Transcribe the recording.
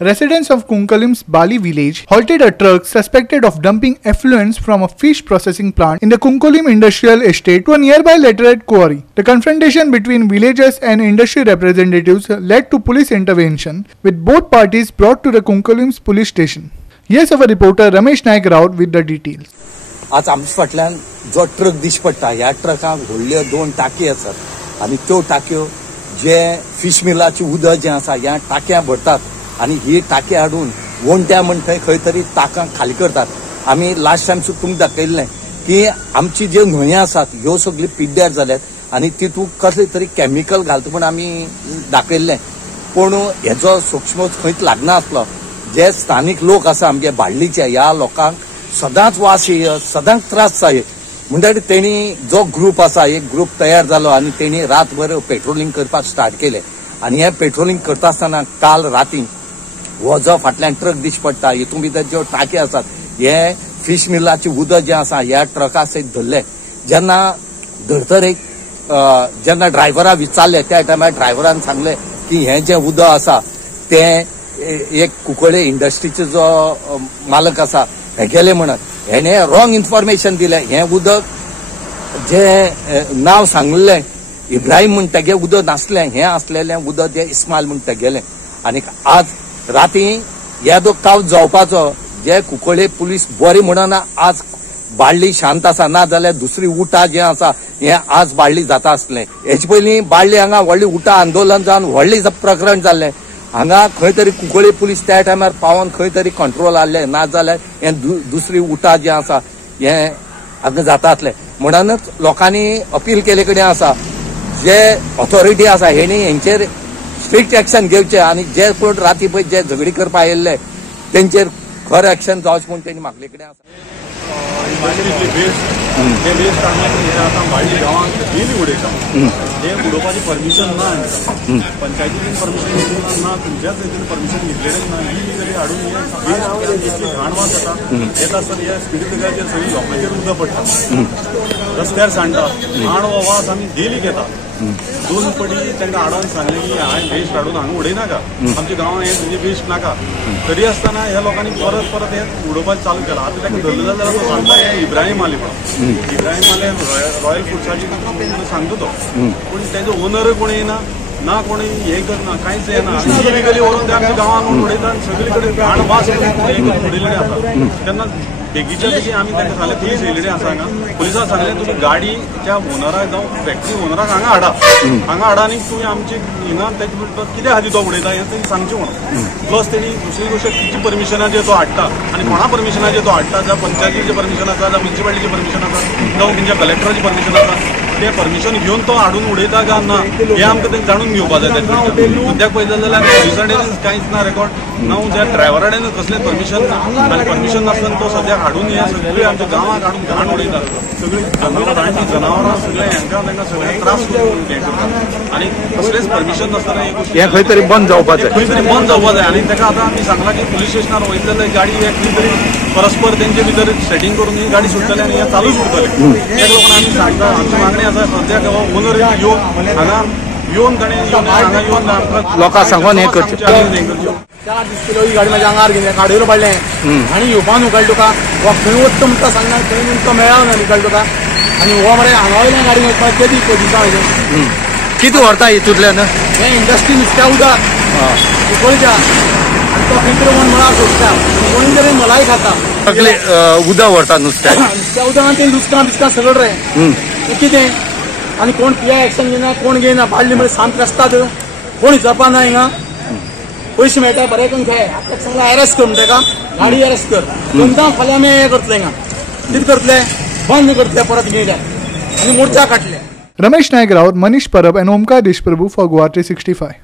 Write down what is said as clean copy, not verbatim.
Residents of Kunkalim's Bali village halted a truck suspected of dumping effluents from a fish processing plant in the Kunkalim industrial estate to a nearby laterite quarry. The confrontation between villagers and industry representatives led to police intervention, with both parties brought to the Kunkalim's police station. Here's our reporter Ramesh Naik Raut with the details. आज आमच्या फाटल्यान जो truck दिश पडटा ह्या ट्रकाक व्हडल्यो 2 टाकी आसात आनी त्यो टाक्यो जे फिश मिलाचे उदक जे आसा ह्या टाक्या भरतात आनी ही टाकी हाडून वोंट्या म्हणटा खंय तरी टाकां खाली करतात. आमी लास्ट टायम तुमकां दाखयल्लें की आमची जे न्हंयो आसात ह्यो सगळी पिड्ड्यार जाल्यात आनी तितूंत कसले तरी केमिकल घालता म्हूण आमी दाखयल्लें, पूण हेजो सूक्ष्म खंयच लागना आसलो. जे स्थानीक लोक आसा आमचे बाळ्ळीचे ह्या लोकांक सदांच वास येय, सदांच त्रास जाय म्हणटकीर तेणी जो ग्रुप आसा एक ग्रुप तयार जालो आनी तेणी रातभर पेट्रोलिंग करपाक स्टार्ट केलें. आनी हे पेट्रोलिंग करता आसतना काल राती हो जो फाटल्यान ट्रक दिश्टी पडटा हितून भितर ज्यो टाकी आसात हे फिश मिलाचे उदक जे आसा ह्या ट्रका सयत धरले. जेन्ना धरतरेक जेन्ना ड्रायव्हराक विचारले त्या टायमार ड्रायव्हरान सांगले की हे जे उदक आसा ते एक कुंकळे इंडस्ट्रीचो जो मालक आसा हे गेले म्हणत हेने रॉंग इन्फॉर्मेशन दिले. हे उदक जे नाव सांगलें इब्राहिम म्हण तेगे उदक नासलें, हें आसलेलें उदक जे इस्माईल म्हण ते गेलें. आनी आज राती येदो काव जावपाचो जे कुंकळे पुलीस बरी म्हणना आज बाळ्ळी शांत आसा, ना जाल्यार दुसरी उटा जे आसा हें आज बाळ्ळी जाता आसलें. हेचे पयलीं बाळ्ळी हांगा व्हडली उटा आंदोलन जावन व्हडली प्रकरण जाल्लें. हांगा खंय तरी कुंकळे पुलीस त्या टायमार पावन खंय तरी कंट्रोल हाडले, ना जाल्यार हें दुसरी उटा जे आसा हें हांगा जाता आसलें. म्हणूनच लोकांनी अपील केले कडेन आसा जे ऑथॉरिटी आसा हेणी हेंचेर स्ट्रिक्ट एक्शन घेवचें आनी जे कोण राती पळय जे झगडी करपा आयिल्ले तेंचेर खर एक्शन जावचें म्हूण तेणी मागले कडेन आसा. ते वेस्ट आमी आतां बाळ्ळी गांवांत डेली उडयता. हे उडोवपाची परमिशन ना, पंचायतीन परमिशन ना, तुमच्याच हातून परमिशन घेतलेलें ना. ही जरी हाडून हे इतली घाण वास येता आसतना हे स्पिरीट गाडीचेर सगळी लोकांचेर उदक पडटा, रस्त्यार सांडटा. घाण हो वास आमी डेली घेता. 2 पटी तांकां हाडून सांगलें की हांवें वेस्ट हाडून हांगा उडयनाका, आमच्या गांवांत हे तुमचे वेस्ट नाका. तरी आसतना ह्या लोकांनी परत परत हे उडोवपाक चालू केलां. आतां ताका धरलें जाल्यार तो सांगता हे इब्राहिम आली म्हणून. इब्राहिम आले रॉयल फुड्साची सांगता तो, पूण तेजो ओनर कोण येना ना, कोणी हे करना, कांयच येना. इलिगली व्हरून ते आमच्या गांवांत उडयता आनी सगळे कडेन घाण वास उडयलेले आसा. तेन्ना बेगीच्या बेगी आमी तांकां सांगलें पुलीस येयलेली आसा हांगा. पुलिसाक सांगलें तुमी गाडीच्या ओनराक जावं फॅक्टरी ओनराक हांगा हाडा आनी तुमी आमची हिंगा तेजे कितें खातीर तो उडयता हें तेणी सांगचें म्हणून. प्लस तेणी दुसरी गोश्ट कितें परमिशनाचेर तो हाडटा आनी कोणा परमिशनाचेर तो हाडटा, जावं पंचायतीचें परमिशन आसा, जावं म्युन्सिपालिटीचें परमिशन आसा, जावं तेंच्या कलेक्टराचें परमिशन आसा, तें परमिशन घेवन तो हाडून उडयता काय ना हें आमकां तें जाणून घेवपा जाय. कित्याक पळयता जाल्यार पुलिसाडेन कांयच ना रेकॉर्ड ना, ज्या ड्रायव्हराडेन कसलें परमिशन ना आनी परमिशन नासतना तो सद्याक हाडून हे सगळी आमच्या गांवांत हाडून घाण उडयता. सगळीं जनावरां सगळें हांकां तांकां सगळ्यांक त्रास हें करता आनी कसलेंच परमिशन नासतना हें खंय तरी बंद जावपा जाय, खंय तरी बंद जावपा जाय. आनी ताका आतां आमी सांगलां की पुलीस स्टेशनार वयतले जाल्यार गाडी खंय तरी परस्पर तेंचे भितर सेटींग करून ही गाडी सुटतली आनी हें चालूच उरतलें. तेका लागून आमी सांगता आमची मागणी आसा सद्याक ओनर येवन हांगा येवन ताणें हांगा येवन आमकां लोकांक सांगून हें करचें. 4 दीस केलो ही गाडी म्हाज्या आंगार घेवन गाडयेर पडलें आनी येवपा न्हू कळ्ळें तुका. हो खंय वचता म्हणटा सांगना, खंय म्हणटा मेळना न्ही कळ्ळें तुका. आनी हो मरे हांगा वयल्यान गाडी वचपाक केदी दिसा हांवें कितें व्हरता हितूंतल्यान हें इंडस्ट्री नुस्त्या उदक कुंकळच्या आनी तो खंय तरी म्हणा सोडटा, कोणी तरी मलाई खाता सगळे उदक व्हरता नुस्त्या उदकान ते नुस्कां बिस्कां सगळें रे कितें. आनी कोण पिया एक्शन घेयना, कोण घेयना. बाळ्ळी म्हळ्यार सामकें आसतात, कोण विचारपा ना हिंगा. पयशे मेळटा बरें करून खेळ. आतां सांगला अरेस्ट कर म्हणटा गाडी अरेस्ट कर. दोनदा फाल्यां आमी हें करतले हिंगा. कितें करतले, बंद करतले परत घेयले आनी मोर्चा काडले. Ramesh Naik Raut, Manish Parab and Omkar Deshprabhu for Guwahati 65.